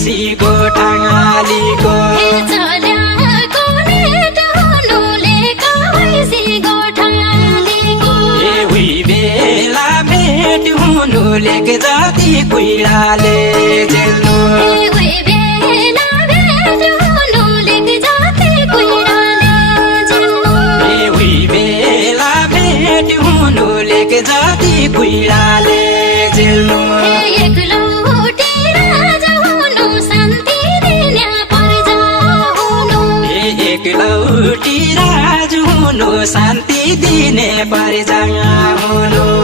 भैँसी गोठालीको बेला भेट हुनु लेक जाति कुइराले जेल्नु बेला भेट हुनु लेक जाति कुइराले जेल्नु एकलौटी राज हुनु शान्ति दिने पर्जा हुनु